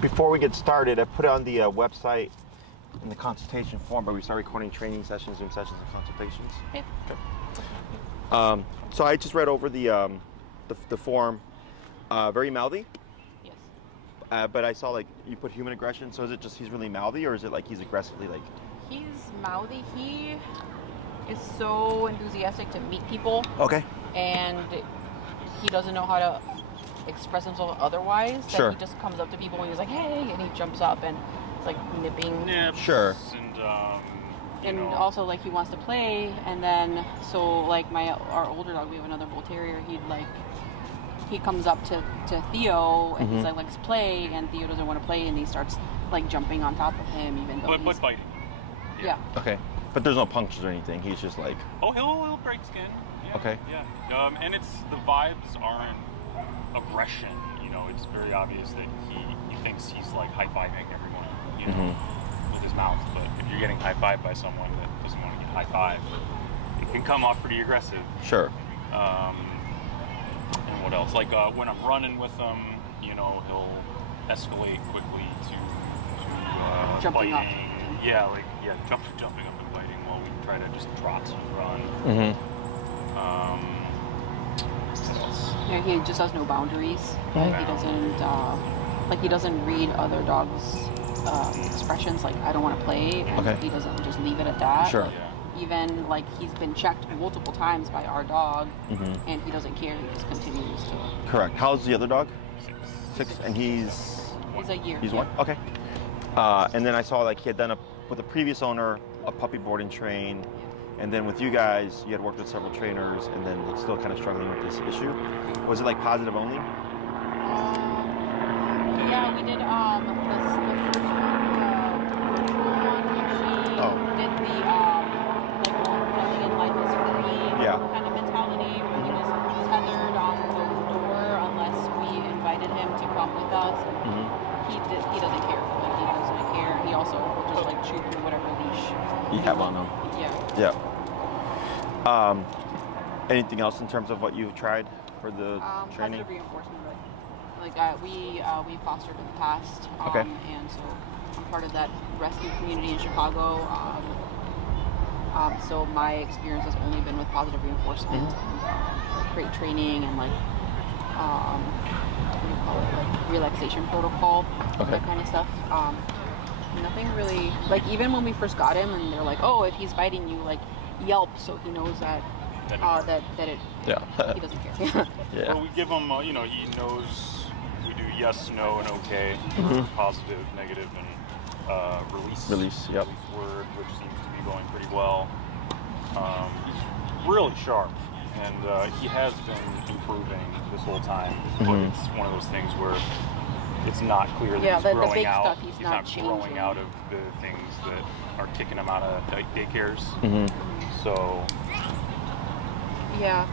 Before we get started, I put on the website in the consultation form, but we start recording training sessions, Zoom sessions, and consultations. Okay. So I just read over the form. Very mouthy. Yes. But I saw like you put human aggression. So is it just he's really mouthy, or is it like he's aggressively like? He's mouthy. He is so enthusiastic to meet people. Okay. And he doesn't know how to express himself otherwise. That Sure. He just comes up to people and he's like, "Hey," and he jumps up and it's like nipping. Nips. Sure. And also like he wants to play, and then so like our older dog, we have another bull terrier. He comes up to Theo and he's like, "Let's play," and Theo doesn't want to play, and he starts like jumping on top of him, even though But biting. Yeah. Okay. But there's no punctures or anything. He's just like. Oh, he'll break skin. Yeah, Okay. Yeah. And it's the vibes aren't aggression. You know, it's very obvious that he thinks he's like high-fiving everyone, you know, with his mouth. But if you're getting high-fived by someone that doesn't want to get high-fived, it can come off pretty aggressive. Sure. And what else? Like when I'm running with him, you know, he'll escalate quickly to Jumping biting. up. Jumping up and biting while we try to just trot and run. What else? Yeah, he just has no boundaries. He doesn't read other dogs' expressions. Like, I don't want to play. And Okay. He doesn't just leave it at that. Sure. Like, even like he's been checked multiple times by our dog, and he doesn't care. He just continues to. Correct. How's the other dog? 6. And he's He's a year. one. Okay. And then I saw like he had done with a previous owner a puppy board and train, and then with you guys you had worked with several trainers, and then like, still kind of struggling with this issue. Was it like positive only? Yeah, we did. The first one, she did the like nothing in life is free kind of mentality, where he was tethered on the door unless we invited him to come with us. He doesn't care. Like he doesn't care. He also will just like chew through whatever leash You have on them. Yeah. Anything else in terms of what you've tried for the training? Positive reinforcement. We fostered in the past. And so I'm part of that rescue community in Chicago. So my experience has only been with positive reinforcement and crate training and like what do you call it, like relaxation protocol, that kind of stuff. Nothing really, like even when we first got him and they're like, oh, if he's biting you, like yelp, so he knows that he doesn't care. Well, we give him, he knows we do yes, no, and okay, positive, negative, and release word, which seems to be going pretty well. He's really sharp, and he has been improving this whole time, but it's one of those things where it's not clear that he's growing big out. Stuff he's not growing out of the things that are kicking him out of daycares. So. Yeah,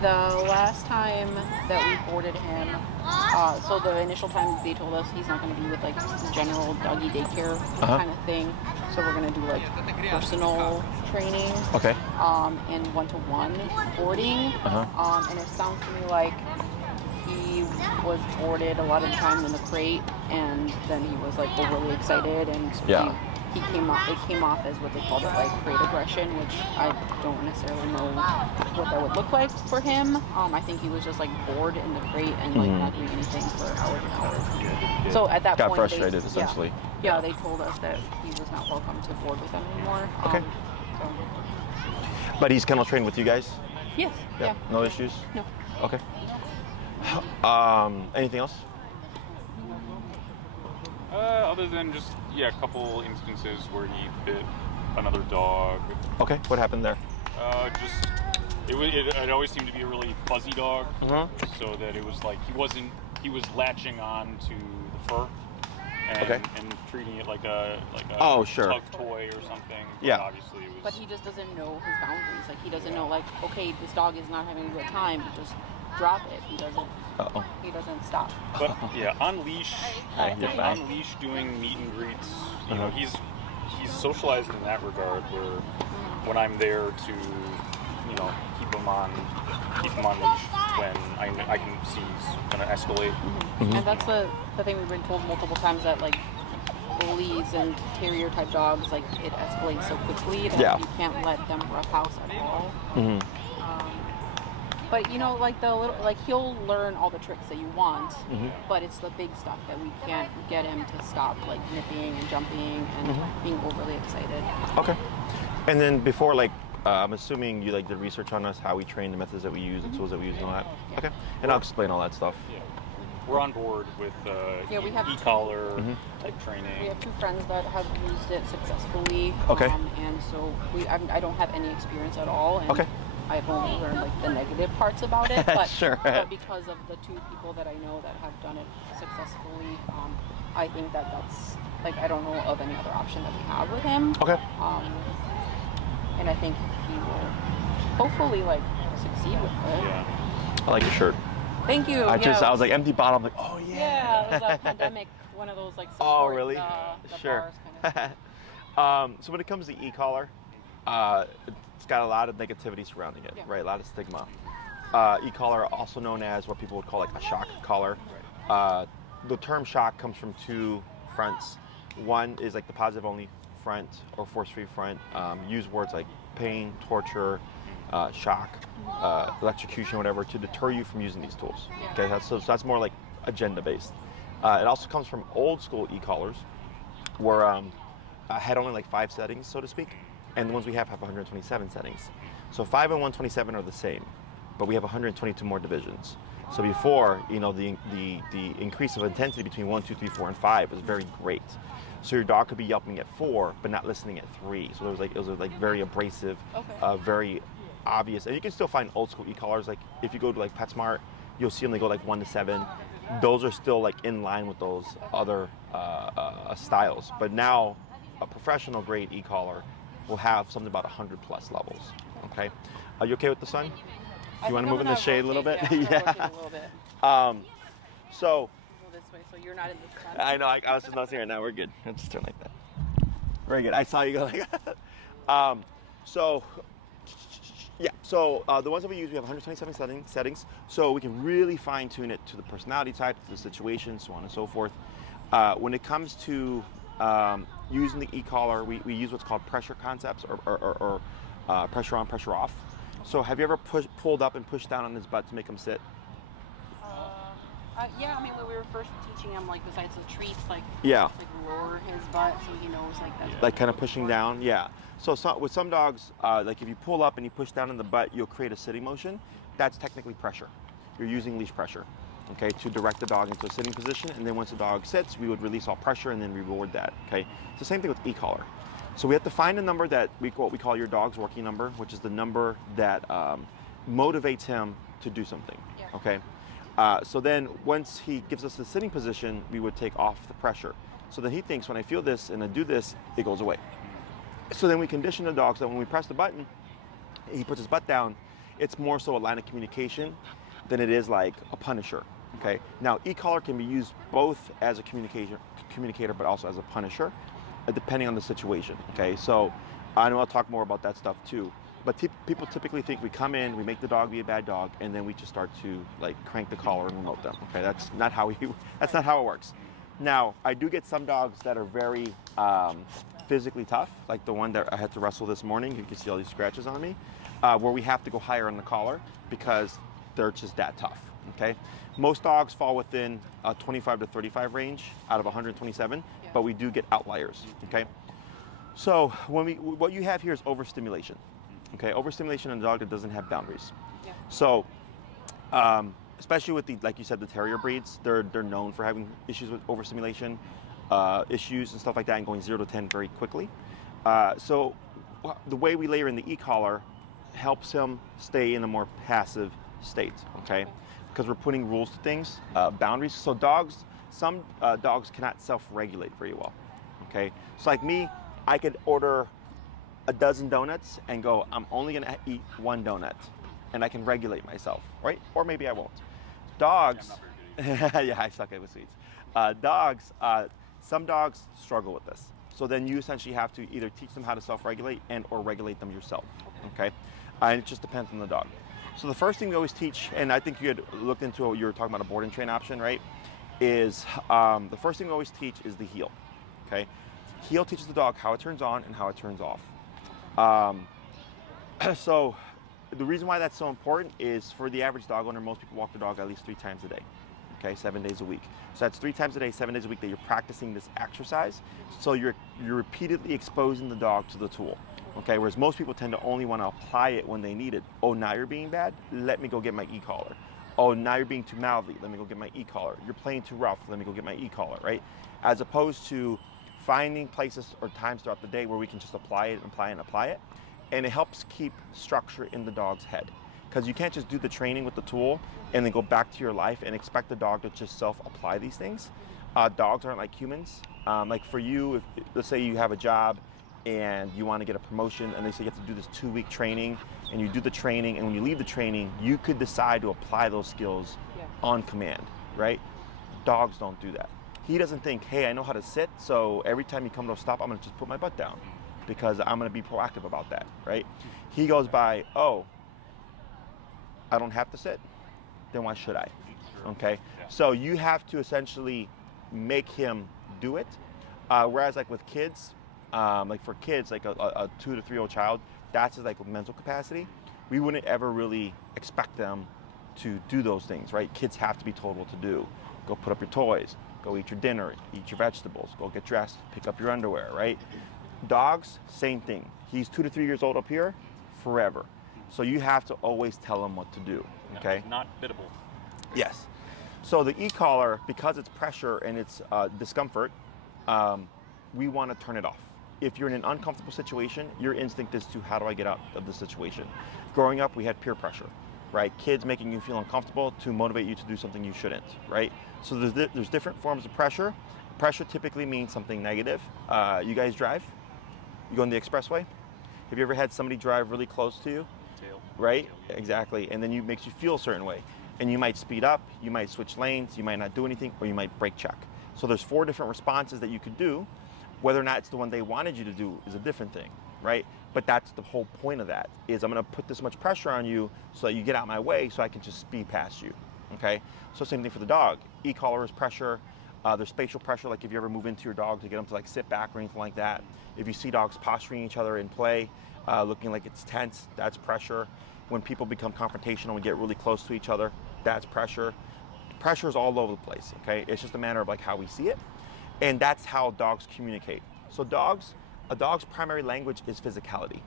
the last time that we boarded him, so the initial time they told us he's not going to be with like general doggy daycare kind of thing. So we're going to do like personal training, and one-to-one boarding. And it sounds to me like he was boarded a lot of the time in the crate, and then he was like overly excited, and so he came off. It came off as what they called it, like crate aggression, which I don't necessarily know what that would look like for him. I think he was just like bored in the crate and like not doing anything for hours and hours. So at that point, frustrated essentially. Yeah, they told us that he was not welcome to board with them anymore. But he's kennel trained with you guys? Yes. Yeah. No issues? No. Okay. Anything else? Other than just a couple instances where he bit another dog. Okay, what happened there? It always seemed to be a really fuzzy dog, so that it was like he was latching on to the fur and treating it like a tug toy or something. Yeah. But obviously it was. But he just doesn't know his boundaries. Like he doesn't know like, okay, this dog is not having a good time. Just drop it. He doesn't. He doesn't stop. But on leash, doing meet and greets. You know, he's socialized in that regard. Where when I'm there to you know, keep him on leash when I can see he's gonna escalate. And that's the thing we've been told multiple times, that like bullies and terrier type dogs, like it escalates so quickly that you can't let them roughhouse at all. But you know, like he'll learn all the tricks that you want, but it's the big stuff that we can't get him to stop, like nipping and jumping and being overly excited. Okay. And then before, like, I'm assuming you like did research on us, how we train, the methods that we use, the tools that we use, and all that. Yeah. Okay. And I'll explain all that stuff. Yeah. We're on board with we have e-collar type training. We have 2 friends that have used it successfully. Okay. And so I don't have any experience at all. And Okay. I've only learned like the negative parts about it, but, Sure. but because of the 2 people that I know that have done it successfully, I think that's like, I don't know of any other option that we have with him. Okay. And I think he will hopefully like succeed with it. Yeah. I like your shirt. Thank you. I was like empty bottle. I'm like, oh yeah. Yeah, it was a pandemic, one of those like Oh support, really? the Sure. bars kind of So when it comes to e-collar, it's got a lot of negativity surrounding it, right? A lot of stigma. E-collar, also known as what people would call like a shock collar. The term shock comes from 2 fronts. One is like the positive only front or force-free front. Use words like pain, torture, shock, electrocution, whatever, to deter you from using these tools. Okay, so that's more like agenda-based. It also comes from old school e-collars, where I had only like 5 settings, so to speak, and the ones we have 127 settings. So 5 and 127 are the same, but we have 122 more divisions. So before, you know, the increase of intensity between 1, 2, 3, 4, and 5 was very great. So your dog could be yelping at 4, but not listening at 3. So it was like very abrasive, very obvious. And you can still find old school e-collars. Like if you go to like PetSmart, you'll see them. They go like 1 to 7. Those are still like in line with those other styles. But now, a professional grade e-collar will have something about 100 plus levels. Okay, are you okay with the sun? Do you want to move in the shade a little bit? Yeah. A little bit. So. Go this way, so you're not in the sun. I know. I was just not here. Now we're good. I'll just turn like that. Very good. I saw you go like that. So the ones that we use, we have 127 settings, so we can really fine tune it to the personality type, to the situation, so on and so forth. When it comes to using the e-collar, we use what's called pressure concepts, or pressure on, pressure off. So have you ever pulled up and pushed down on his butt to make him sit? Yeah, I mean, when we were first teaching him, like, besides the treats, like lower his butt so he knows, like, that's like kind of pushing down, yeah. So with some dogs, like if you pull up and you push down in the butt, you'll create a sitting motion. That's technically pressure. You're using leash pressure, okay, to direct the dog into a sitting position. And then once the dog sits, we would release all pressure and then reward that, okay? It's the same thing with e-collar. So we have to find a number that what we call your dog's working number, which is the number that motivates him to do something, okay? So then once he gives us the sitting position, we would take off the pressure. So then he thinks, when I feel this and I do this, it goes away. So then we condition the dog so that when we press the button, he puts his butt down. It's more so a line of communication than it is like a punisher, okay? Now, e-collar can be used both as a communicator, but also as a punisher, depending on the situation, okay? So I know I'll talk more about that stuff too. But people typically think we come in, we make the dog be a bad dog, and then we just start to like crank the collar and remote them. Okay, that's not how it works. Now, I do get some dogs that are very physically tough, like the one that I had to wrestle this morning. You can see all these scratches on me, where we have to go higher on the collar because they're just that tough. Okay, most dogs fall within a 25 to 35 range out of 127, but we do get outliers. Okay, so what you have here is overstimulation. Okay, overstimulation in a dog that doesn't have boundaries. Yeah. So, especially with like you said, the Terrier breeds, they're known for having issues with overstimulation, issues and stuff like that, and going 0 to 10 very quickly. So, the way we layer in the e-collar helps him stay in a more passive state. Okay, because we're putting rules to things, boundaries. So some dogs cannot self-regulate very well. Okay, so like me, I could order a dozen donuts and go, I'm only gonna eat 1 donut, and I can regulate myself, right? Or maybe I won't. Dogs, yeah, I suck at with sweets. Some dogs struggle with this. So then you essentially have to either teach them how to self-regulate and or regulate them yourself, okay? And it just depends on the dog. So the first thing we always teach, and I think you had looked into, you were talking about a board and train option, right? Is the first thing we always teach is the heel, okay? Heel teaches the dog how it turns on and how it turns off. So the reason why that's so important is for the average dog owner, most people walk their dog at least 3 times a day, okay, 7 days a week. So that's 3 times a day, 7 days a week that you're practicing this exercise. So you're repeatedly exposing the dog to the tool, okay? Whereas most people tend to only want to apply it when they need it. Oh, now you're being bad? Let me go get my e-collar. Oh, now you're being too mouthy. Let me go get my e-collar. You're playing too rough. Let me go get my e-collar, right? As opposed to finding places or times throughout the day where we can just apply it and apply it and apply it. And it helps keep structure in the dog's head. Because you can't just do the training with the tool and then go back to your life and expect the dog to just self-apply these things. Dogs aren't like humans. Like for you, if, let's say you have a job and you want to get a promotion and they say you have to do this 2-week training, and you do the training, and when you leave the training, you could decide to apply those skills on command, right? Dogs don't do that. He doesn't think, hey, I know how to sit, so every time you come to a stop, I'm gonna just put my butt down because I'm gonna be proactive about that, right? He goes by, oh, I don't have to sit, then why should I? Okay, so you have to essentially make him do it. Whereas like with kids, like for kids, like a 2 to 3 year old child, that's his like mental capacity. We wouldn't ever really expect them to do those things, right? Kids have to be told what to do. Go put up your toys, go eat your dinner, eat your vegetables, go get dressed, pick up your underwear, right? Dogs, same thing. He's 2 to 3 years old up here, forever. So you have to always tell him what to do, okay? Not biddable. Yes. So the e-collar, because it's pressure and it's discomfort, we want to turn it off. If you're in an uncomfortable situation, your instinct is to, how do I get out of the situation? Growing up, we had peer pressure, right? Kids making you feel uncomfortable to motivate you to do something you shouldn't, right? So there's different forms of pressure. Pressure typically means something negative. You guys drive? You go on the expressway? Have you ever had somebody drive really close to you? Tail. Right? Tail. Exactly. And then it makes you feel a certain way. And you might speed up, you might switch lanes, you might not do anything, or you might brake check. So there's 4 different responses that you could do. Whether or not it's the one they wanted you to do is a different thing, right? But that's the whole point of that, is I'm gonna put this much pressure on you so that you get out my way so I can just speed past you, okay? So same thing for the dog. E-collar is pressure. There's spatial pressure, like if you ever move into your dog to get them to like sit back or anything like that. If you see dogs posturing each other in play, looking like it's tense, that's pressure. When people become confrontational and get really close to each other, that's pressure. Pressure is all over the place, okay? It's just a matter of like how we see it. And that's how dogs communicate. So a dog's primary language is physicality.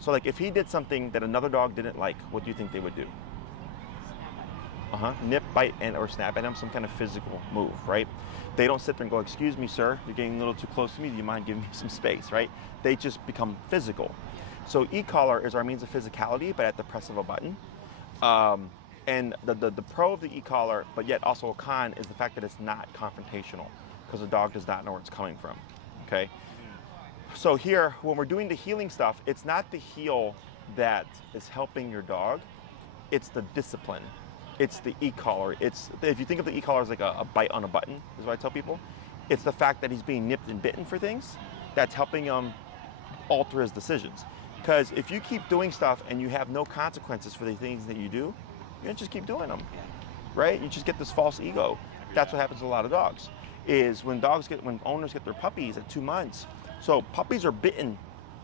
So like if he did something that another dog didn't like, what do you think they would do? Nip, bite, or snap at him, some kind of physical move, right? They don't sit there and go, excuse me, sir, you're getting a little too close to me, do you mind giving me some space, right? They just become physical. So e-collar is our means of physicality, but at the press of a button. And the pro of the e-collar, but yet also a con, is the fact that it's not confrontational, because the dog does not know where it's coming from, okay? So here, when we're doing the healing stuff, it's not the heel that is helping your dog, it's the discipline. It's the e-collar. If you think of the e-collar as like a bite on a button, is what I tell people. It's the fact that he's being nipped and bitten for things that's helping him alter his decisions. Because if you keep doing stuff and you have no consequences for the things that you do, you're gonna just keep doing them, right? You just get this false ego. That's what happens to a lot of dogs. Is when owners get their puppies at 2 months. So puppies are bitten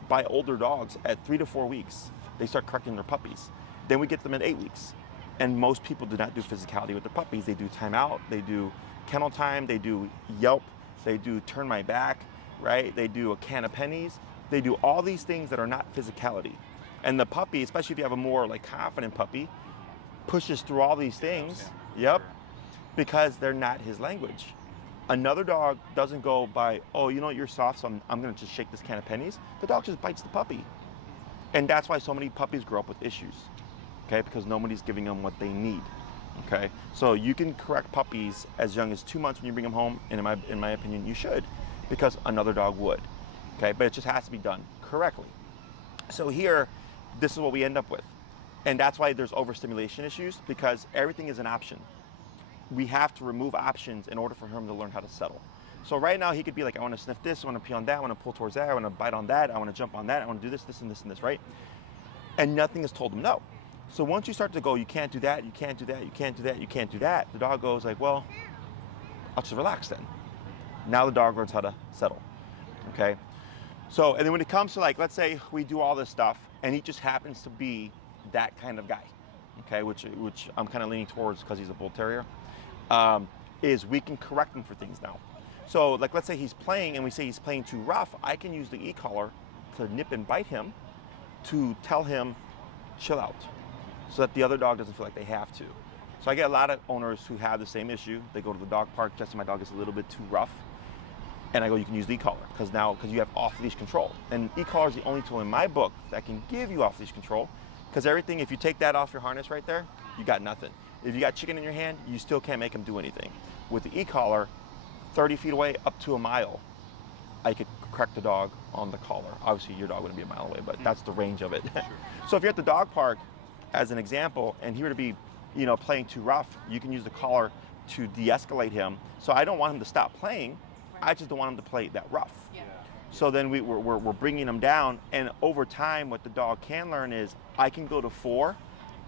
by older dogs at 3 to 4 weeks. They start correcting their puppies. Then we get them at 8 weeks. And most people do not do physicality with their puppies. They do timeout, they do kennel time, they do yelp, they do turn my back, right? They do a can of pennies. They do all these things that are not physicality. And the puppy, especially if you have a more like confident puppy, pushes through all these things, because they're not his language. Another dog doesn't go by, oh, you know what, you're soft, so I'm gonna just shake this can of pennies. The dog just bites the puppy. And that's why so many puppies grow up with issues, okay? Because nobody's giving them what they need, okay? So you can correct puppies as young as 2 months when you bring them home, and in my opinion, you should, because another dog would, okay? But it just has to be done correctly. So here, this is what we end up with. And that's why there's overstimulation issues, because everything is an option. We have to remove options in order for him to learn how to settle. So right now he could be like, I want to sniff this, I want to pee on that, I want to pull towards that, I want to bite on that, I want to jump on that, I want to do this, this, and this, and this, right? and nothing has told them no. So once you start to go, you can't do that, you can't do that, you can't do that, you can't do that, the dog goes like, well, I'll just relax then. Now the dog learns how to settle, okay? So, and then when it comes to like, let's say we do all this stuff and he just happens to be that kind of guy, okay, which I'm kind of leaning towards because he's a bull terrier, is we can correct him for things now. So like, let's say he's playing and we say he's playing too rough, I can use the e-collar to nip and bite him to tell him, chill out, so that the other dog doesn't feel like they have to. So I get a lot of owners who have the same issue. They go to the dog park, Jesse, my dog is a little bit too rough. And I go, you can use the e-collar, because you have off-leash control. And e-collar is the only tool in my book that can give you off-leash control, because everything, if you take that off your harness right there, you got nothing. If you got chicken in your hand, you still can't make him do anything. With the e-collar, 30 feet away up to a mile, I could correct the dog on the collar. Obviously, your dog wouldn't be a mile away, but that's the range of it. So if you're at the dog park, as an example, and he were to be, playing too rough, you can use the collar to de-escalate him. So I don't want him to stop playing. I just don't want him to play that rough. Yeah. So then we're bringing him down, and over time, what the dog can learn is I can go to 4,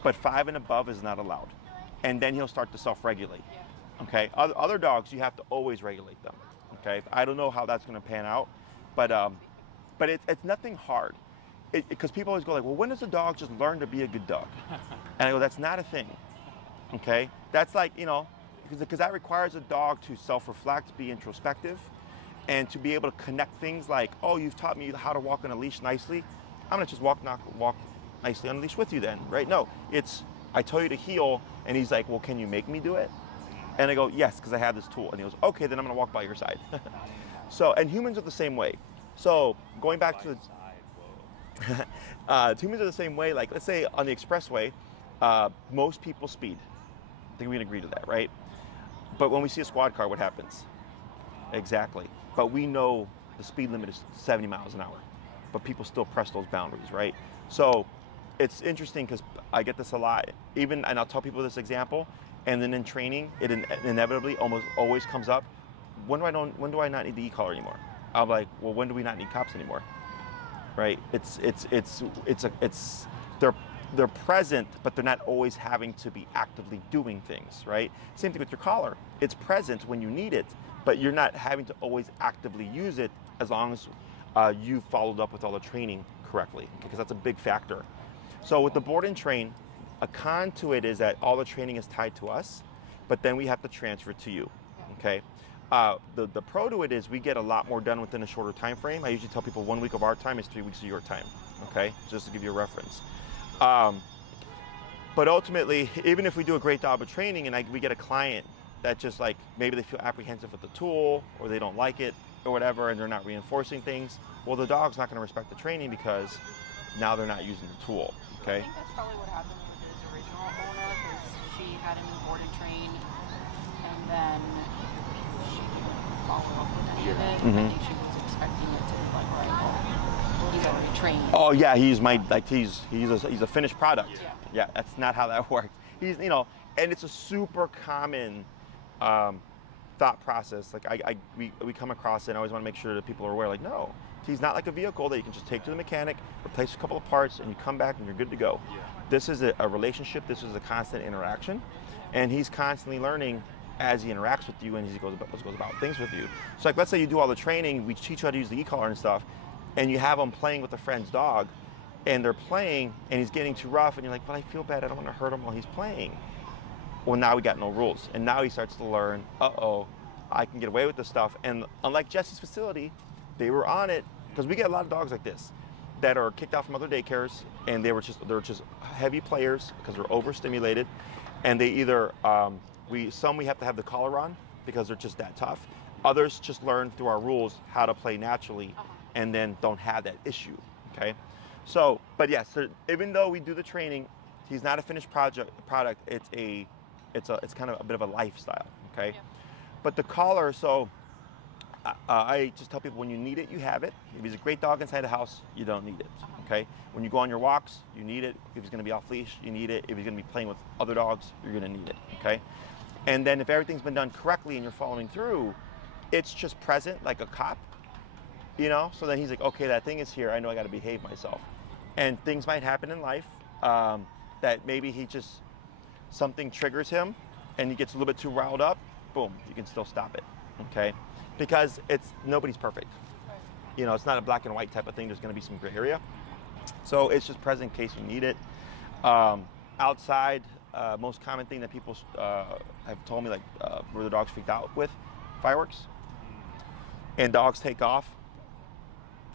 but 5 and above is not allowed, and then he'll start to self-regulate. Yeah. Okay. Other dogs, you have to always regulate them. Okay. I don't know how that's going to pan out, but it's nothing hard, because people always go like, well, when does a dog just learn to be a good dog? And I go, that's not a thing. Okay. That's like, because that requires a dog to self-reflect, be introspective, and to be able to connect things like, oh, you've taught me how to walk on a leash nicely. I'm gonna just walk nicely on a leash with you then, right? No, it's, I tell you to heel, and he's like, well, can you make me do it? And I go, yes, because I have this tool. And he goes, okay, then I'm gonna walk by your side. So, and humans are the same way. So going back to humans are the same way. Like, let's say on the expressway, most people speed. I think we can agree to that, right? But when we see a squad car, what happens? Exactly. But we know the speed limit is 70 miles an hour, but people still press those boundaries, right? So it's interesting because I get this a lot, and I'll tell people this example, and then in training, it inevitably almost always comes up. When do I not need the e-collar anymore? I'm like, well, when do we not need cops anymore? Right? They're present, but they're not always having to be actively doing things, right? Same thing with your collar. It's present when you need it, but you're not having to always actively use it as long as you've followed up with all the training correctly, because that's a big factor. So with the board and train, a con to it is that all the training is tied to us, but then we have to transfer it to you, okay? The pro to it is we get a lot more done within a shorter time frame. I usually tell people 1 week of our time is 3 weeks of your time, okay? Just to give you a reference. But ultimately, even if we do a great job of training and we get a client that just like, maybe they feel apprehensive with the tool or they don't like it or whatever, and they're not reinforcing things, well, the dog's not going to respect the training because now they're not using the tool, okay? I think that's probably what happened with his original owner, because she had him board and train, and then she didn't follow up with any of it. Mm-hmm. I think she was expecting it to be like, all right, well, he's already trained. Oh yeah, he's a finished product. Yeah, that's not how that works. He's, and it's a super common thought process. Like we come across it, and I always want to make sure that people are aware, like, no, he's not like a vehicle that you can just take to the mechanic, replace a couple of parts, and you come back and you're good to go. Yeah. This is a relationship, this is a constant interaction, and he's constantly learning as he interacts with you and as he goes about things with you. So like, let's say you do all the training, we teach you how to use the e-collar and stuff, and you have him playing with a friend's dog, and they're playing, and he's getting too rough, and you're like, but I feel bad, I don't want to hurt him while he's playing. Well, now we got no rules, and now he starts to learn, I can get away with this stuff. And unlike Jesse's facility, they were on it, because we get a lot of dogs like this that are kicked out from other daycares, and they're just heavy players because they're overstimulated, and they either we have to have the collar on because they're just that tough. Others just learn through our rules how to play naturally, and then don't have that issue. Okay, so but yes, so even though we do the training, he's not a finished product. It's kind of a bit of a lifestyle. Okay, Yeah. but the collar, so. I just tell people, when you need it, you have it. If he's a great dog inside the house, you don't need it, okay? When you go on your walks, you need it. If he's gonna be off leash, you need it. If he's gonna be playing with other dogs, you're gonna need it, okay? And then if everything's been done correctly and you're following through, it's just present like a cop, So then he's like, okay, that thing is here. I know I gotta behave myself. And things might happen in life that maybe something triggers him and he gets a little bit too riled up, boom, you can still stop it, okay? Because nobody's perfect. You know, it's not a black and white type of thing. There's gonna be some gray area. So it's just present in case you need it. Outside, most common thing that people have told me, like where the dogs freaked out with, fireworks. And dogs take off,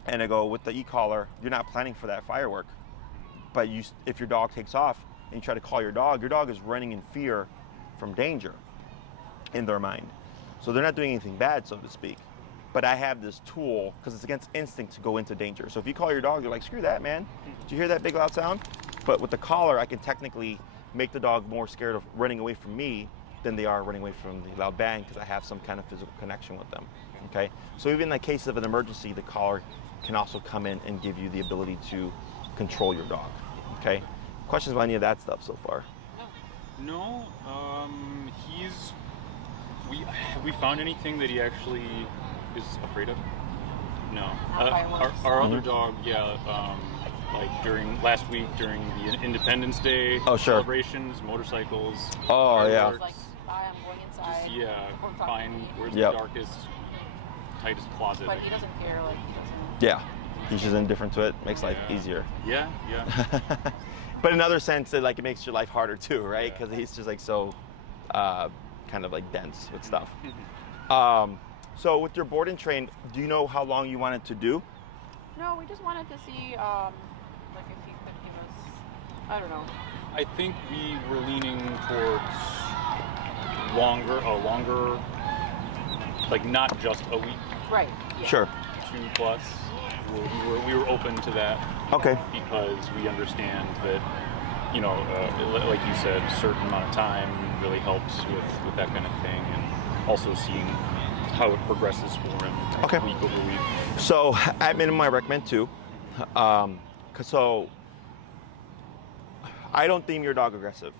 and I go, with the e-collar, you're not planning for that firework. But if your dog takes off and you try to call your dog is running in fear from danger in their mind. So they're not doing anything bad, so to speak. But I have this tool, because it's against instinct to go into danger. So if you call your dog, you're like, screw that, man. Did you hear that big loud sound? But with the collar, I can technically make the dog more scared of running away from me than they are running away from the loud bang, because I have some kind of physical connection with them, okay? So even in the case of an emergency, the collar can also come in and give you the ability to control your dog, okay? Questions about any of that stuff so far? No, we found anything that he actually is afraid of? No. Our other dog, like during last week, during the Independence Day celebrations, motorcycles. Oh, yeah. Like, I'm going inside. Just, find where's the darkest, tightest closet. But he doesn't care, like, he doesn't. Yeah, he's just indifferent to it, makes life easier. Yeah. But in another sense, it makes your life harder too, right? Because he's just like so kind of like dense with stuff. So with your board and train, do you know how long you wanted to do? No, we just wanted to see like if he could give us, I don't know. I think we were leaning towards a longer, like not just a week. Right. Yeah. Sure. 2+. We were open to that. Okay. Because we understand that, you know, like you said, a certain amount of time really helps with that kind of thing, and also seeing how it progresses for him week over week. So at minimum, I recommend 2. So I don't deem your dog aggressive,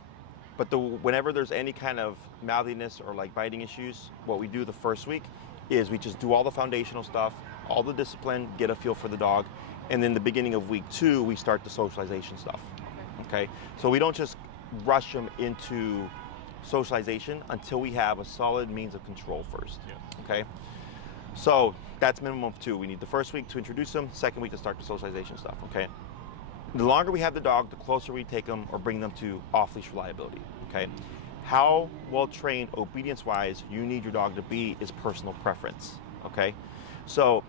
but whenever there's any kind of mouthiness or like biting issues, what we do the first week is we just do all the foundational stuff, all the discipline, get a feel for the dog, and then the beginning of week 2, we start the socialization stuff. Okay, so we don't just rush them into socialization until we have a solid means of control first. Okay, so that's minimum of 2. We need the first week to introduce them, second week to start the socialization stuff. Okay, the longer we have the dog, the closer we take them or bring them to off-leash reliability. Okay, how well trained obedience-wise you need your dog to be is personal preference. Okay, so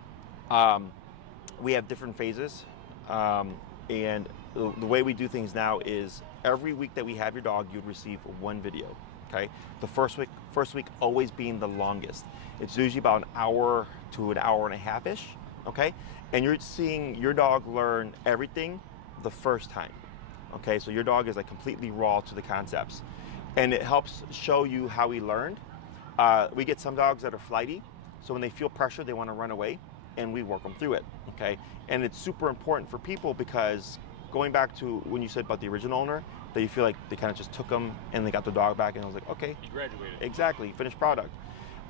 we have different phases, and the way we do things now is every week that we have your dog, you'd receive 1 video. Okay, the first week always being the longest. It's usually about an hour to an hour and a half-ish. Okay, and you're seeing your dog learn everything the first time. Okay, so your dog is like completely raw to the concepts, and it helps show you how he learned. We get some dogs that are flighty, so when they feel pressure, they want to run away, and we work them through it. Okay, and it's super important for people because going back to when you said about the original owner, that you feel like they kind of just took them and they got the dog back, and I was like, okay, he graduated. Exactly, finished product,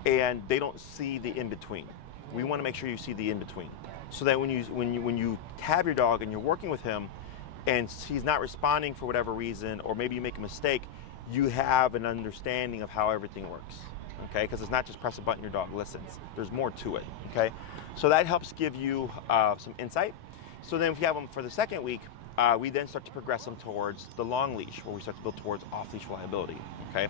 and they don't see the in between. We want to make sure you see the in between, so that when you have your dog and you're working with him, and he's not responding for whatever reason, or maybe you make a mistake, you have an understanding of how everything works. Okay, because it's not just press a button, your dog listens. There's more to it. Okay, so that helps give you some insight. So then if you have them for the second week, we then start to progress them towards the long leash, where we start to build towards off-leash reliability. Okay,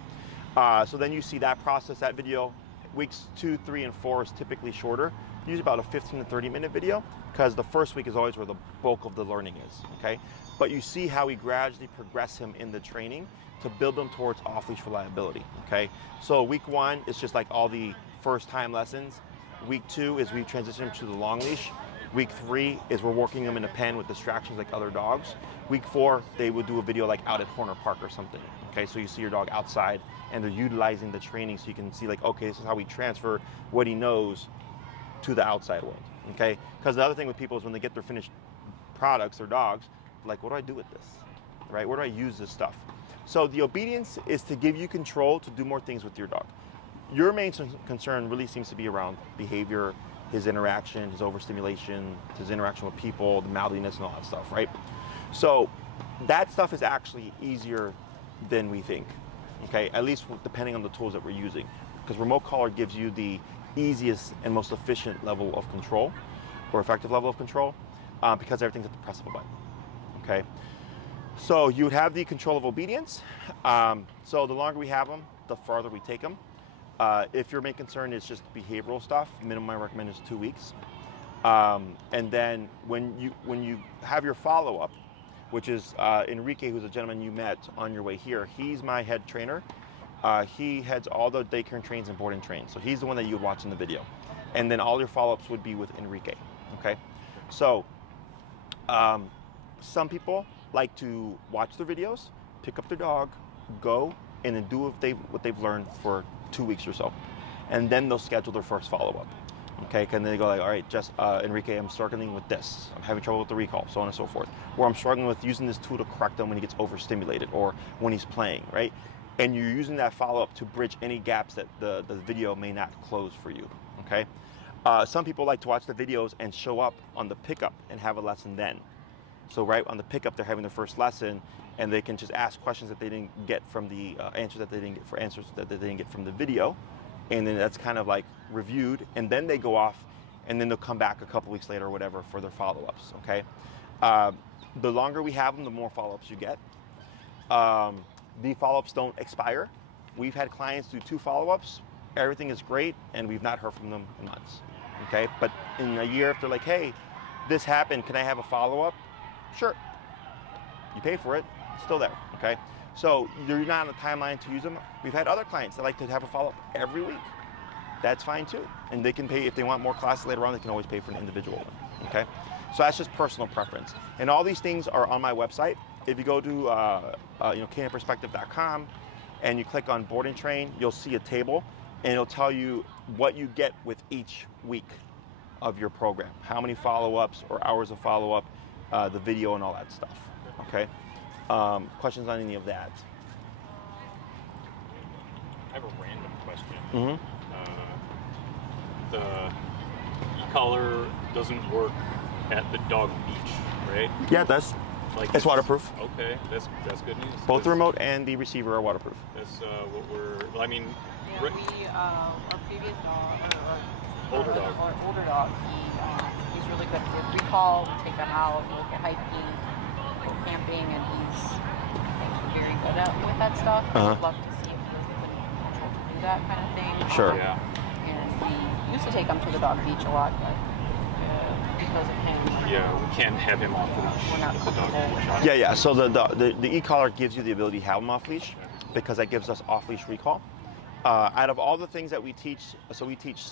so then you see that process, that video. Weeks 2, 3, and 4 is typically shorter, usually about a 15 to 30 minute video, because the first week is always where the bulk of the learning is. Okay, but you see how we gradually progress him in the training to build them towards off-leash reliability. Okay, so week 1 is just like all the first time lessons. Week 2 is we transition them to the long leash. Week 3 is we're working them in a pen with distractions like other dogs. Week 4, they would do a video like out at Corner Park or something. Okay, so you see your dog outside and they're utilizing the training, so you can see like, okay, this is how we transfer what he knows to the outside world. Okay, because the other thing with people is when they get their finished products, their dogs, like, what do I do with this? Right, where do I use this stuff? So the obedience is to give you control to do more things with your dog. Your main concern really seems to be around behavior, his interaction, his overstimulation, his interaction with people, the mouthiness and all that stuff, right? So that stuff is actually easier than we think, okay? At least depending on the tools that we're using. Because remote collar gives you the easiest and most efficient level of control, or effective level of control, because everything's at the press of a button, okay? So you would have the control of obedience. So the longer we have them, the farther we take them. If your main concern is just behavioral stuff, minimum I recommend is 2 weeks. And then when you have your follow-up, which is Enrique, who's a gentleman you met on your way here, he's my head trainer. He heads all the daycare and trains and board and trains. So he's the one that you would watch in the video. And then all your follow-ups would be with Enrique, okay? So some people like to watch the videos, pick up their dog, go, and then do what they've learned for 2 weeks or so. And then they'll schedule their first follow-up. Okay, and then they go like, all right, just Enrique, I'm struggling with this. I'm having trouble with the recall, so on and so forth. Or I'm struggling with using this tool to correct him when he gets overstimulated or when he's playing, right? And you're using that follow-up to bridge any gaps that the video may not close for you, okay? Some people like to watch the videos and show up on the pickup and have a lesson then. So right on the pickup, they're having their first lesson, and they can just ask questions that they didn't get from the answers that they didn't get from the video. And then that's kind of like reviewed, and then they go off, and then they'll come back a couple weeks later or whatever for their follow-ups, okay? The longer we have them, the more follow-ups you get. The follow-ups don't expire. We've had clients do 2 follow-ups, everything is great, and we've not heard from them in months, okay? But in a year, if they're like, hey, this happened, can I have a follow-up? Sure. You pay for it, it's still there, okay? So you're not on a timeline to use them. We've had other clients that like to have a follow-up every week. That's fine too. And they can pay, if they want more classes later on, they can always pay for an individual one, okay? So that's just personal preference. And all these things are on my website. If you go to canineperspective.com and you click on board and train, you'll see a table, and it'll tell you what you get with each week of your program. How many follow-ups or hours of follow-up, the video and all that stuff, okay? Questions on any of that? I have a random question. Mm-hmm. The e-collar doesn't work at the dog beach, right? Yeah, it does. Like it's waterproof. Okay, that's good news. Both the remote and the receiver are waterproof. That's what we're. I mean, Yeah, we our previous dog, older dog. Our older dog, he's really good with recall. We take him out, we go hiking, go camping, and he's very good with that stuff. I'd love to see if he was able to do that kind of thing. Sure. Yeah. And we used to take him to the dog beach a lot, but because of him, Yeah, we can't have him off leash. we're not at the dog comfortable with beach. that. Yeah. So the e-collar gives you the ability to have them off leash, because that gives us off leash recall. Out of all the things that we teach, so we teach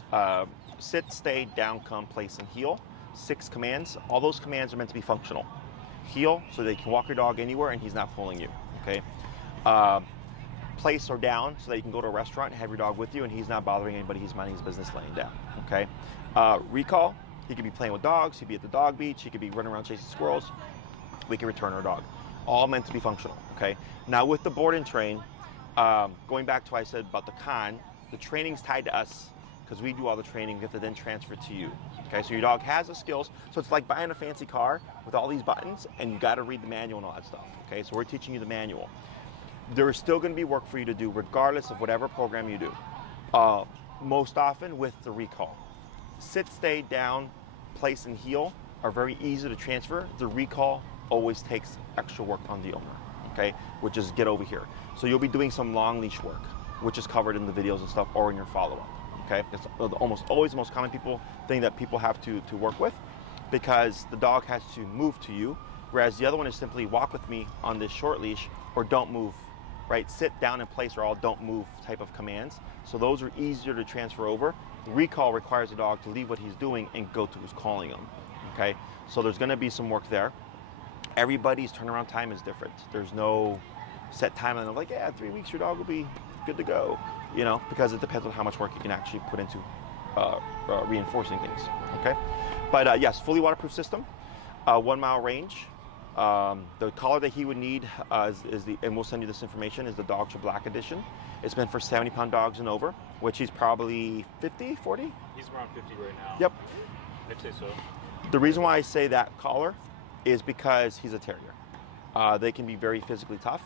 sit, stay, down, come, place, and heel. 6 commands. All those commands are meant to be functional. Heel, so they can walk your dog anywhere and he's not pulling you, okay? Place or down, so that you can go to a restaurant and have your dog with you and he's not bothering anybody, he's minding his business laying down, okay? Recall, he could be playing with dogs, he'd be at the dog beach, he could be running around chasing squirrels. We can return our dog. All meant to be functional, okay? Now with the board and train, going back to what I said about the training's tied to us, because we do all the training, we have to then transfer to you. Okay, so your dog has the skills, so it's like buying a fancy car with all these buttons, and you got to read the manual and all that stuff. Okay, so we're teaching you the manual. There is still going to be work for you to do, regardless of whatever program you do. Most often with the recall, sit, stay, down, place, and heel are very easy to transfer. The recall always takes extra work on the owner. Okay, which is get over here. So you'll be doing some long leash work, which is covered in the videos and stuff, or in your follow-up. Okay, it's almost always the most common thing that people have to work with, because the dog has to move to you, whereas the other one is simply walk with me on this short leash, or don't move, right? Sit, down, and place are all don't move type of commands. So those are easier to transfer over. The recall requires the dog to leave what he's doing and go to who's calling him. Okay, so there's going to be some work there. Everybody's turnaround time is different. There's no set timeline of like, yeah, 3 weeks your dog will be good to go, you know, because it depends on how much work you can actually put into reinforcing things, okay? But yes, fully waterproof system, 1 mile range. The collar that he would need and we'll send you this information, is the Dog to Black edition. It's meant for 70-pound dogs and over, which he's probably 50, 40? He's around 50 right now. Yep. I'd say so. The reason why I say that collar is because he's a terrier. they can be very physically tough.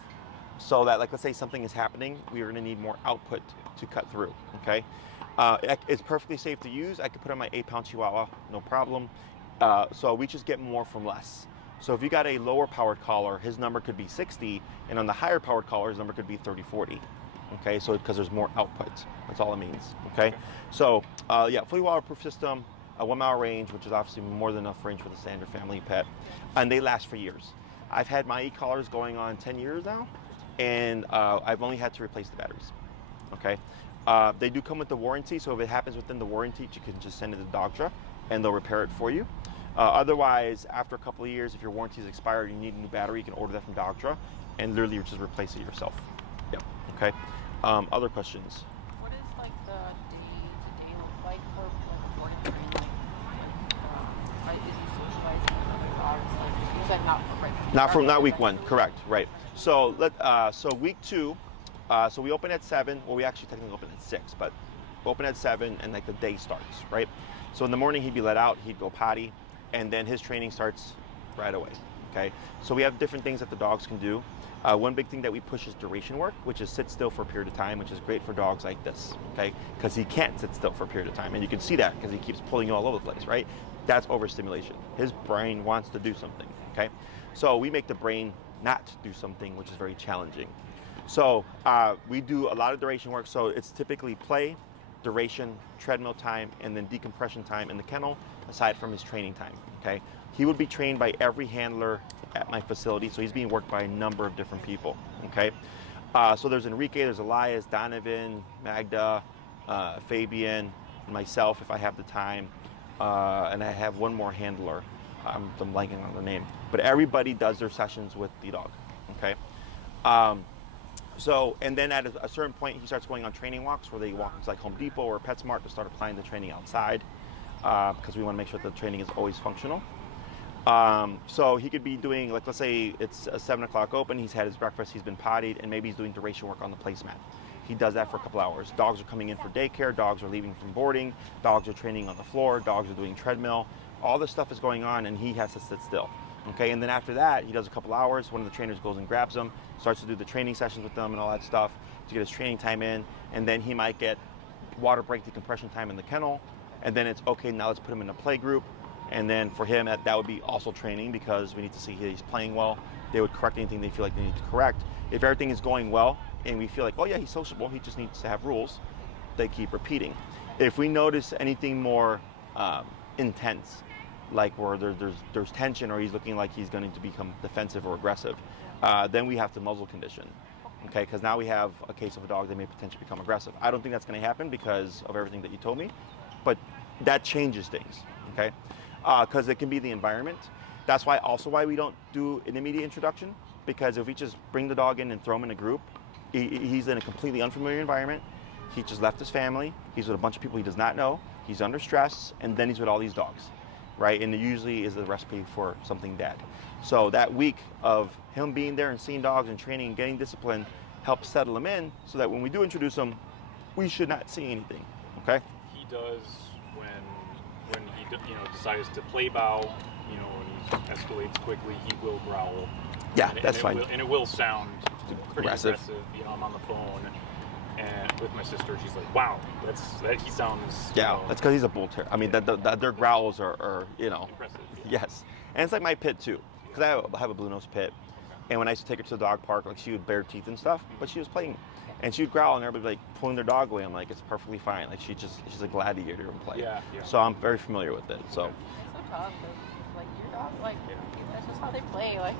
So that, like, let's say something is happening, we are going to need more output to cut through, okay? It's perfectly safe to use. I could put on my 8-pound Chihuahua, no problem. So we just get more from less. So if you got a lower powered collar, his number could be 60, and on the higher powered collar, his number could be 30, 40. Okay, so because there's more output, that's all it means. Okay, so yeah, fully waterproof system, a 1 mile range, which is obviously more than enough range for the standard family pet, and they last for years. I've had my e-collars going on 10 years now, and I've only had to replace the batteries. Okay, they do come with the warranty, so if it happens within the warranty, you can just send it to Dogtra, and they'll repair it for you. Otherwise, after a couple of years, if your warranty is expired, you need a new battery, you can order that from Dogtra, and literally just replace it yourself. Yep. Okay. Other questions? What is like the day-to-day look like for like boarding training? Like, is he socializing with other dogs? Like, you said not week 1, correct? Right. So so week 2, so we open at 7. Well, we actually technically open at 6, but we open at 7, and like the day starts, right? So in the morning he'd be let out, he'd go potty, and then his training starts right away. Okay. So we have different things that the dogs can do. One big thing that we push is duration work, which is sit still for a period of time, which is great for dogs like this, okay? Because he can't sit still for a period of time, and you can see that because he keeps pulling you all over the place, right? That's overstimulation. His brain wants to do something, okay? So we make the brain not do something, which is very challenging. So we do a lot of duration work, so it's typically play, duration, treadmill time, and then decompression time in the kennel, aside from his training time, okay? He would be trained by every handler at my facility, so he's being worked by a number of different people, okay? So there's Enrique, there's Elias, Donovan, Magda, Fabian, myself if I have the time, and I have one more handler. I'm blanking on the name. But everybody does their sessions with the dog, okay? And then at a certain point, he starts going on training walks where they walk into like Home Depot or PetSmart to start applying the training outside, because we want to make sure that the training is always functional. So he could be doing, like, let's say it's a 7 o'clock open, he's had his breakfast, he's been pottied, and maybe he's doing duration work on the placemat. He does that for a couple hours. Dogs are coming in for daycare, dogs are leaving from boarding, dogs are training on the floor, dogs are doing treadmill. All this stuff is going on, and he has to sit still. Okay, and then after that, he does a couple hours. One of the trainers goes and grabs him, starts to do the training sessions with them and all that stuff to get his training time in, and then he might get water break decompression time in the kennel, and then it's okay, now let's put him in a play group. And then for him, that would be also training, because we need to see he's playing well. They would correct anything they feel like they need to correct. If everything is going well and we feel like, oh yeah, he's sociable, he just needs to have rules, they keep repeating. If we notice anything more intense, like where there's tension or he's looking like he's going to become defensive or aggressive, then we have to muzzle condition. Okay, because now we have a case of a dog that may potentially become aggressive. I don't think that's going to happen because of everything that you told me, but that changes things, okay? Because it can be the environment. That's why we don't do an immediate introduction, because if we just bring the dog in and throw him in a group, he's in a completely unfamiliar environment. He just left his family. He's with a bunch of people he does not know. He's under stress, and then he's with all these dogs, right? And it usually is the recipe for something bad. So that week of him being there and seeing dogs and training and getting discipline helps settle him in, so that when we do introduce him, we should not see anything, okay? He does when he decides to play bow, when he escalates quickly, he will growl. Yeah, that's fine. And it will sound pretty aggressive. I'm on the phone and with my sister, she's like, "Wow, he sounds." Yeah, that's because he's a bull terrier. I mean, their growls are impressive. Yes, and it's like my pit too, because I have a blue nose pit, and when I used to take her to the dog park, like, she would bare teeth and stuff, but she was playing, and she would growl, and everybody like pulling their dog away. I'm like, it's perfectly fine. Like, she's a gladiator and play. Yeah. So I'm very familiar with it. So. It's so tough. Like, your dog, that's just how they play. Like,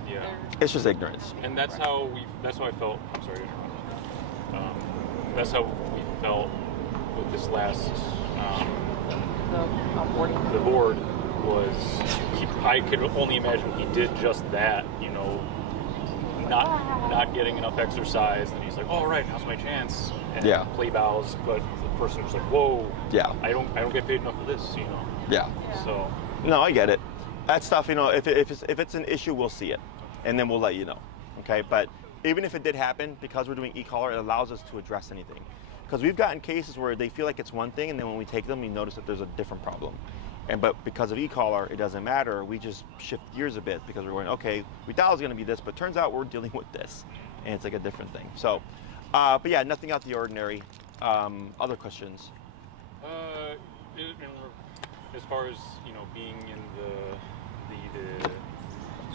it's just ignorance. And that's how I felt. I'm sorry to interrupt. That's how we felt with this last. The board was. I could only imagine he did just that. Not getting enough exercise, and he's like, "All right, now's my chance." And play bows, but the person was like, "Whoa, I don't get paid enough for this," Yeah. So. No, I get it. That stuff, if it's an issue, we'll see it, and then we'll let you know. Okay, but even if it did happen, because we're doing e-collar, it allows us to address anything. Because we've gotten cases where they feel like it's one thing, and then when we take them, we notice that there's a different problem. But because of e-collar, it doesn't matter. We just shift gears a bit because we're going, okay, we thought it was going to be this, but turns out we're dealing with this, and it's like a different thing. So, but yeah, nothing out the ordinary. Other questions? As far as being in the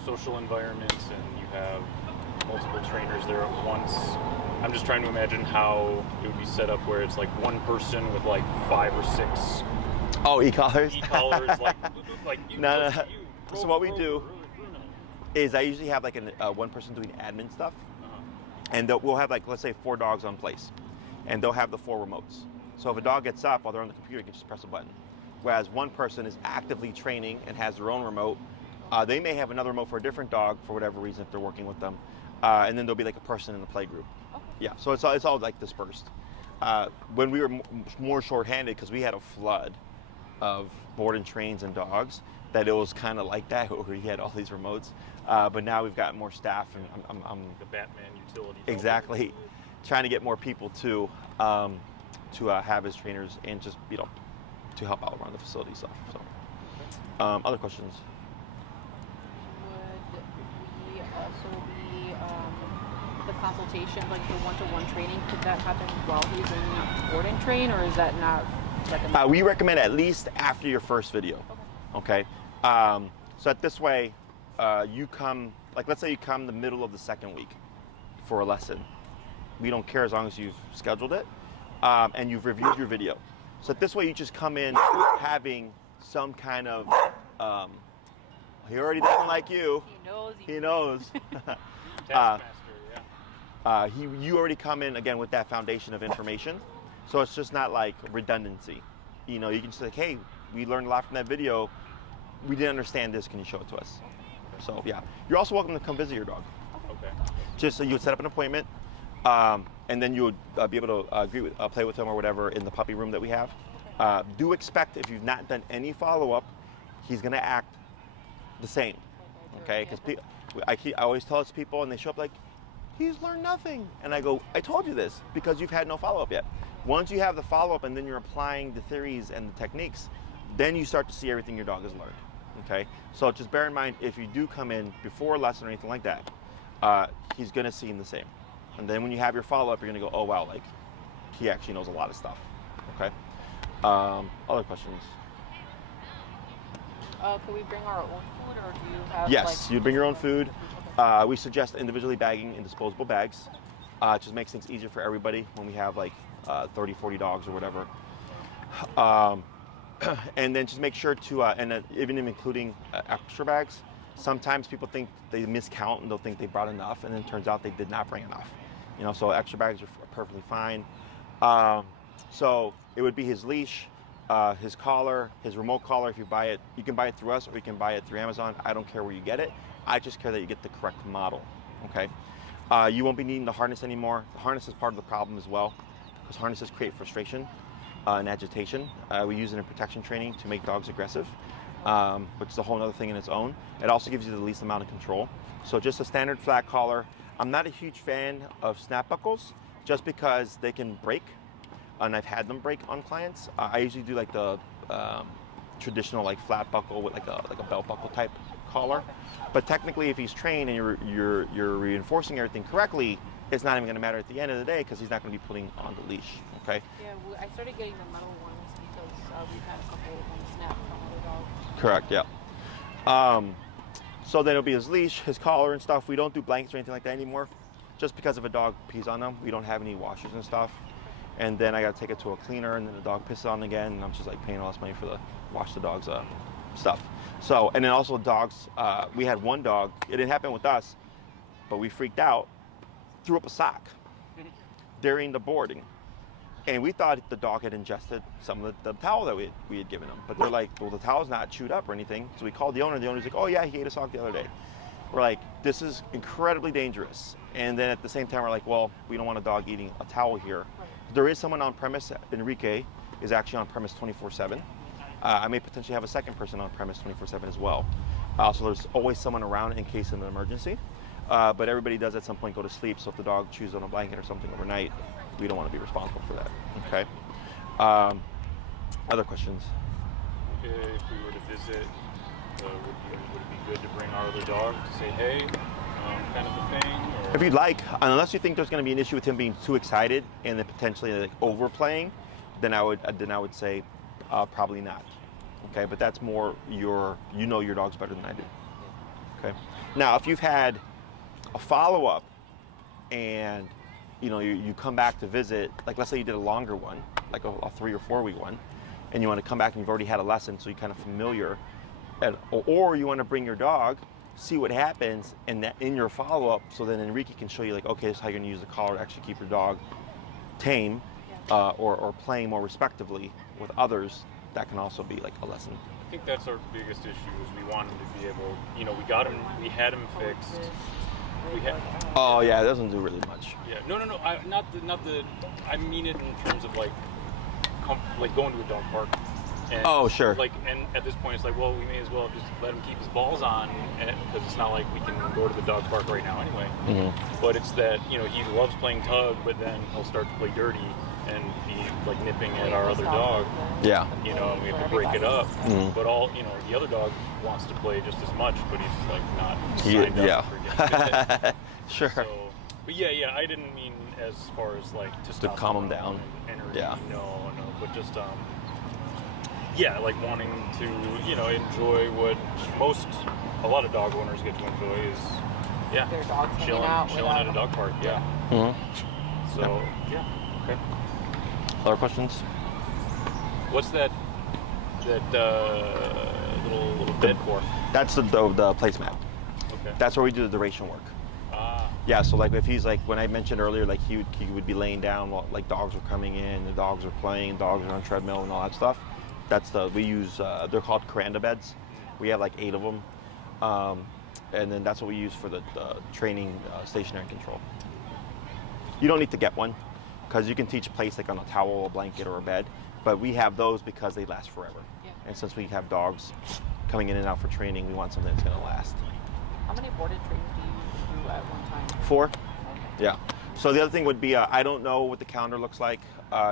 social environments and you have multiple trainers there at once, I'm just trying to imagine how it would be set up where it's like one person with like 5 or 6 e-collars. E-collars, like you. No. You, so what we do is I usually have like one person doing admin stuff, and we'll have like, let's say 4 dogs on place, and they'll have the 4 remotes. So if a dog gets up while they're on the computer, you can just press a button. Whereas one person is actively training and has their own remote. They may have another remote for a different dog for whatever reason if they're working with them, and then there'll be like a person in the play group. Okay. Yeah, so it's all like dispersed. When we were more short-handed, because we had a flood of board and trains and dogs, that it was kind of like that, where we had all these remotes. But now we've got more staff, and I'm the Batman utility. exactly trying to get more people to have as trainers and just to help out around the facility stuff. So, other questions? Would we also be the consultation, like the one-to-one training? Could that happen while he's in board and train, or is that not recommended? We recommend at least after your first video. Okay. So that this way, you come, like let's say you come the middle of the second week for a lesson. We don't care as long as you've scheduled it and you've reviewed your video. So that this way you just come in having some kind of, he already doesn't like you. He knows. Taskmaster, yeah. You already come in again with that foundation of information. So it's just not like redundancy. You can just say, like, hey, we learned a lot from that video. We didn't understand this. Can you show it to us? So yeah, you're also welcome to come visit your dog. Okay. Just so you would set up an appointment, and then you would be able to play with him or whatever in the puppy room that we have. Do expect, if you've not done any follow-up, he's going to act the same. Okay? Because I always tell it to people, and they show up like, he's learned nothing. And I go, I told you this because you've had no follow-up yet. Once you have the follow-up and then you're applying the theories and the techniques, then you start to see everything your dog has learned. Okay? So just bear in mind, if you do come in before a lesson or anything like that, he's going to seem the same. And then when you have your follow-up, you're going to go, oh, wow, like, he actually knows a lot of stuff. Okay? Other questions? Could we bring our own food, or do you have? Yes, you bring your own food. We suggest individually bagging in disposable bags. It just makes things easier for everybody when we have like 30, 40 dogs or whatever. And then just make sure to, even including extra bags, sometimes people think they miscount and they'll think they brought enough, and then it turns out they did not bring enough. So extra bags are perfectly fine. So it would be his leash, his collar, his remote collar. If you buy it, you can buy it through us or you can buy it through Amazon. I don't care where you get it. I just care that you get the correct model, okay? You won't be needing the harness anymore. The harness is part of the problem as well, because harnesses create frustration and agitation. We use it in protection training to make dogs aggressive, which is a whole other thing in its own. It also gives you the least amount of control. So just a standard flat collar. I'm not a huge fan of snap buckles, just because they can break, and I've had them break on clients. I usually do like the traditional like flat buckle with like a belt buckle type collar. But technically, if he's trained and you're reinforcing everything correctly, it's not even going to matter at the end of the day, because he's not going to be putting on the leash. Okay. Yeah, I started getting the metal ones because we've had a couple of them snap from other dogs. Correct. Yeah. So then it'll be his leash, his collar and stuff. We don't do blankets or anything like that anymore, just because if a dog pees on them, we don't have any washers and stuff. And then I got to take it to a cleaner, and then the dog pisses on it again, and I'm just like paying all this money for the wash the dog's stuff. So, and then also dogs, we had one dog, it didn't happen with us, but we freaked out, threw up a sock during the boarding. And we thought the dog had ingested some of the towel that we had given him. But they're like, well, the towel's not chewed up or anything. So we called the owner. The owner's like, oh yeah, he ate a sock the other day. We're like, this is incredibly dangerous. And then at the same time, we're like, well, we don't want a dog eating a towel here. There is someone on premise. Enrique is actually on premise 24/7. I may potentially have a second person on premise 24/7 as well. So there's always someone around in case of an emergency. But everybody does at some point go to sleep. So if the dog chews on a blanket or something overnight, we don't want to be responsible for that. Okay. Other questions? if we were to visit, would it be good to bring our other dog to say hey, kind of a thing? Or? If you'd like, unless you think there's going to be an issue with him being too excited and then potentially like overplaying, then I would say probably not. Okay, but that's more you know your dogs better than I do. Okay. Now, if you've had a follow-up and you come back to visit, like let's say you did a longer one, like a 3 or 4 week one, and you want to come back and you've already had a lesson, so you're kind of familiar, or you want to bring your dog, see what happens, and that in your follow-up, so then Enrique can show you like, okay, this is how you're going to use the collar to actually keep your dog tame, or playing more respectively with others. That can also be like a lesson. I think that's our biggest issue is we want him to be able, we had him fixed. Oh yeah, it doesn't do really much. Yeah, no. I mean it in terms of like going to a dog park. And oh sure. And at this point, it's like, well, we may as well just let him keep his balls on, because it's not like we can go to the dog park right now anyway. Mm-hmm. But it's that he loves playing tug, but then he'll start to play dirty and be like nipping at our other dog. Yeah. And we have to break it up. Mm-hmm. But the other dog wants to play just as much, but he's like not signed up for getting fit. Sure. So, but yeah, I didn't mean as far as like to calm him down. And energy. Yeah. No, but just like wanting to enjoy what a lot of dog owners get to enjoy is their dogs chilling at a dog park. Yeah. Mm-hmm. So yeah. Okay. Other questions? What's that little bed for? That's the placemat. Okay. That's where we do the duration work. Yeah, so like if he's like, when I mentioned earlier, like he would be laying down while like dogs are coming in, the dogs are playing, dogs are on treadmill and all that stuff. We use, they're called Caranda beds. We have like 8 of them. And then that's what we use for the training stationary control. You don't need to get one, because you can teach place like on a towel, a blanket, or a bed, but we have those because they last forever. Yeah. And since we have dogs coming in and out for training, we want something that's going to last. How many boarded trainers do you do at one time? 4. Okay. Yeah. So the other thing would be, I don't know what the calendar looks like.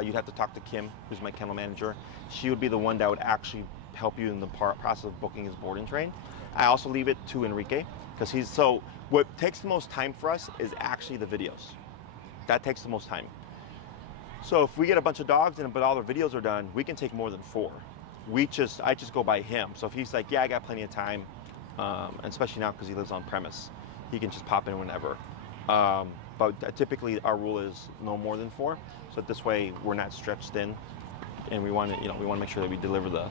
You'd have to talk to Kim, who's my kennel manager. She would be the one that would actually help you in the process of booking his board and train. I also leave it to Enrique, because what takes the most time for us is actually the videos. That takes the most time. So if we get a bunch of dogs but all their videos are done, we can take more than 4. I just go by him. So if he's like, yeah, I got plenty of time, and especially now because he lives on premise, he can just pop in whenever. But typically our rule is no more than 4. So this way we're not stretched thin, and we want to make sure that we deliver the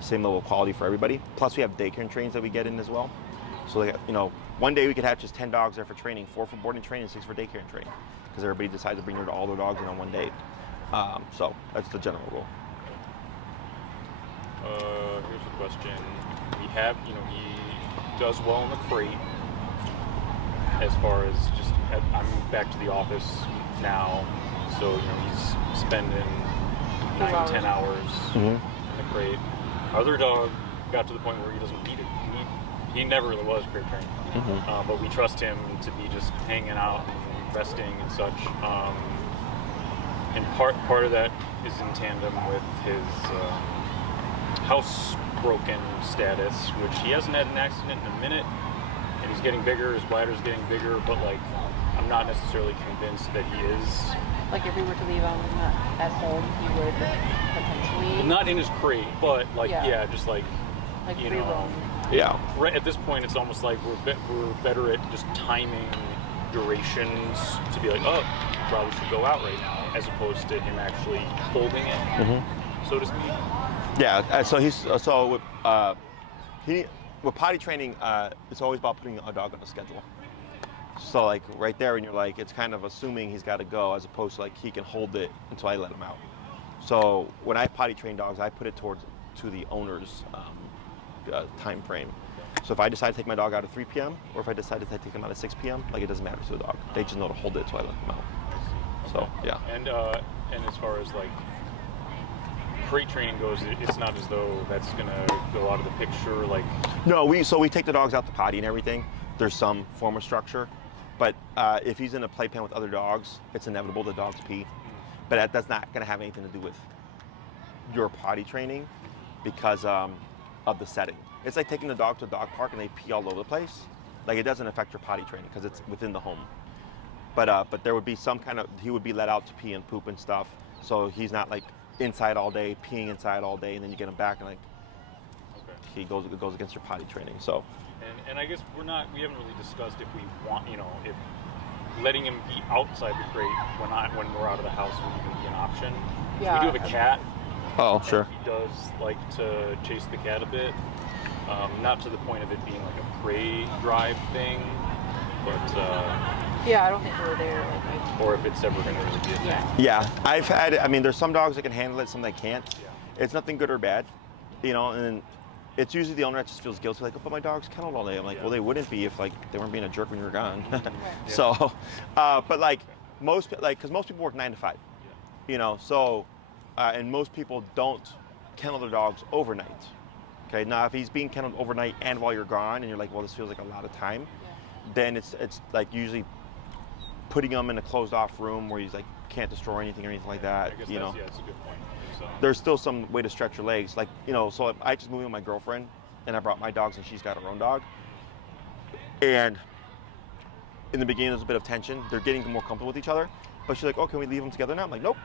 same level of quality for everybody. Plus we have daycare and trains that we get in as well. So one day we could have just 10 dogs there for training, 4 for boarding and training, 6 for daycare and training, because everybody decides to bring all their dogs in on one day. So that's the general rule. Here's a question. We have, he does well in the crate. As far as I'm back to the office now, so he's spending 9-10 hours in the crate. Other dog got to the point where he doesn't need it. He never really was crate trained, but we trust him to be just hanging out and resting and such. And part of that is in tandem with his housebroken status, which he hasn't had an accident in a minute, and he's getting bigger, his bladder's getting bigger, but I'm not necessarily convinced that he is. Like if we were to leave him at home, he would potentially... Well, not in his crate, but just like free roam. Yeah. Right at this point, it's almost like we're better at just timing durations to be like, oh, probably should go out right now, as opposed to him actually holding it, so to speak. Yeah. With potty training, it's always about putting a dog on a schedule. So like right there, and you're like, it's kind of assuming he's got to go, as opposed to like he can hold it until I let him out. So when I potty train dogs, I put it to the owner's time frame. So if I decide to take my dog out at 3 p.m. or if I decide to take him out at 6 p.m., like it doesn't matter to the dog. They just know to hold it until I let them out. So yeah. And as far as like crate training goes, it's not as though that's gonna go out of the picture. Like no, we take the dogs out the potty and everything. There's some form of structure, but if he's in a playpen with other dogs, it's inevitable the dogs pee. But that's not gonna have anything to do with your potty training. because of the setting. It's like taking the dog to a dog park and they pee all over the place. Like it doesn't affect your potty training because it's within the home. But there would be some kind of, he would be let out to pee and poop and stuff. So he's not like inside all day, peeing inside all day, and then you get him back and like, he goes against your potty training. So. And I guess we haven't really discussed if we want, if letting him be outside the crate when we're out of the house would even be an option. Yeah. We do have a cat. Oh, sure. He does like to chase the cat a bit. Not to the point of it being like a prey drive thing, but yeah, I don't think we're there. Or if it's ever going to really be a thing. Yeah, there's some dogs that can handle it, some that can't. Yeah. It's nothing good or bad, and it's usually the owner that just feels guilty, like, oh, but my dog's kenneled all day. I'm like, well, they wouldn't be if like they weren't being a jerk when you were gone. So, but like because most people work 9 to 5, so, and most people don't kennel their dogs overnight. Okay, now if he's being kenneled overnight and while you're gone, and you're like, well, this feels like a lot of time, then it's like usually putting him in a closed off room where he's like can't destroy anything or anything like that. I guess that's a good point. So. There's still some way to stretch your legs, like so I just moved with my girlfriend, and I brought my dogs, and she's got her own dog. And in the beginning, there's a bit of tension. They're getting more comfortable with each other, but she's like, "Oh, can we leave them together now?" I'm like, "Nope."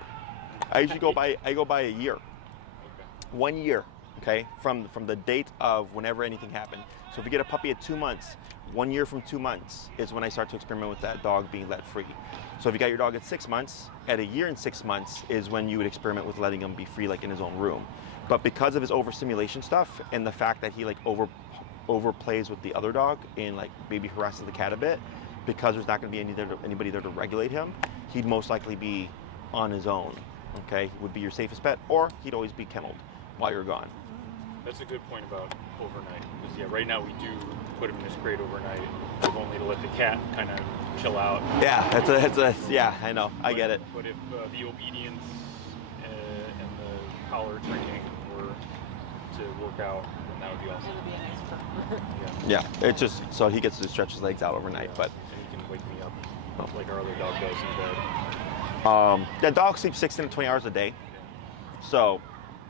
I usually go by a year, 1 year. Okay, from the date of whenever anything happened. So if you get a puppy at 2 months, 1 year from 2 months is when I start to experiment with that dog being let free. So if you got your dog at 6 months, at a year and 6 months is when you would experiment with letting him be free, like in his own room. But because of his overstimulation stuff and the fact that he like overplays with the other dog and like maybe harasses the cat a bit, because there's not going to be anybody there to regulate him, he'd most likely be on his own. Okay, would be your safest bet, or he'd always be kenneled while you're gone. That's a good point about overnight, because right now we do put him in his crate overnight, if only to let the cat kind of chill out. Yeah, I know, I get it. But if the obedience and the collar training were to work out, then that would be awesome. It would be a nice Yeah, it's just so he gets to stretch his legs out overnight, but. And he can wake me up like our other dog does in bed. The dog sleeps 16 to 20 hours a day, so.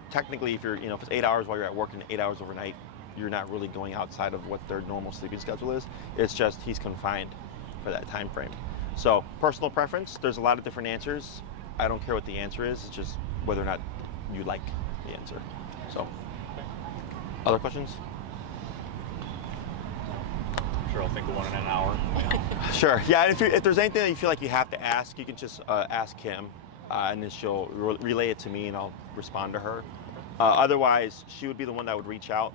Technically, if you're, if it's 8 hours while you're at work and 8 hours overnight, you're not really going outside of what their normal sleeping schedule is. It's just he's confined for that time frame. So personal preference, there's a lot of different answers. I don't care what the answer is. It's just whether or not you like the answer. So, other questions? Sure, I'll think of one in an hour. Sure. Yeah. If there's anything that you feel like you have to ask, you can just ask him, and then she'll relay it to me, and I'll respond to her. Otherwise, she would be the one that would reach out,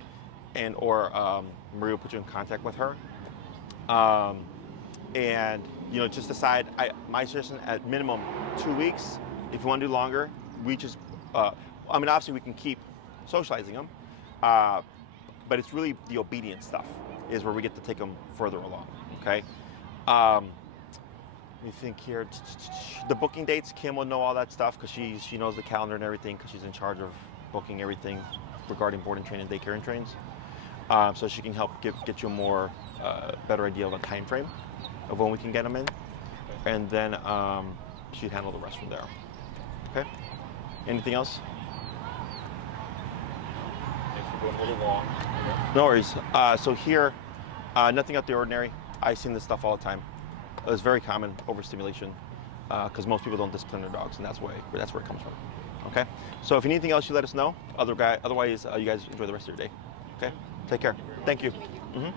or Maria will put you in contact with her. And just decide. My suggestion at minimum 2 weeks. If you want to do longer, we just. Obviously we can keep socializing them, but it's really the obedience stuff is where we get to take them further along. Okay. Let me think here. The booking dates, Kim will know all that stuff because she knows the calendar and everything because she's in charge of booking everything regarding board and train and daycare and trains. So she can help get you a more better idea of a time frame of when we can get them in, and then she'd handle the rest from there. Okay. Anything else? Thanks for going a little long. No worries. So here, nothing out the ordinary. I seen this stuff all the time. It's very common, overstimulation, because most people don't discipline their dogs, and that's where it comes from. Okay? So if you need anything else, you let us know. Otherwise, you guys enjoy the rest of your day. Okay? Take care. Thank you. Mm-hmm.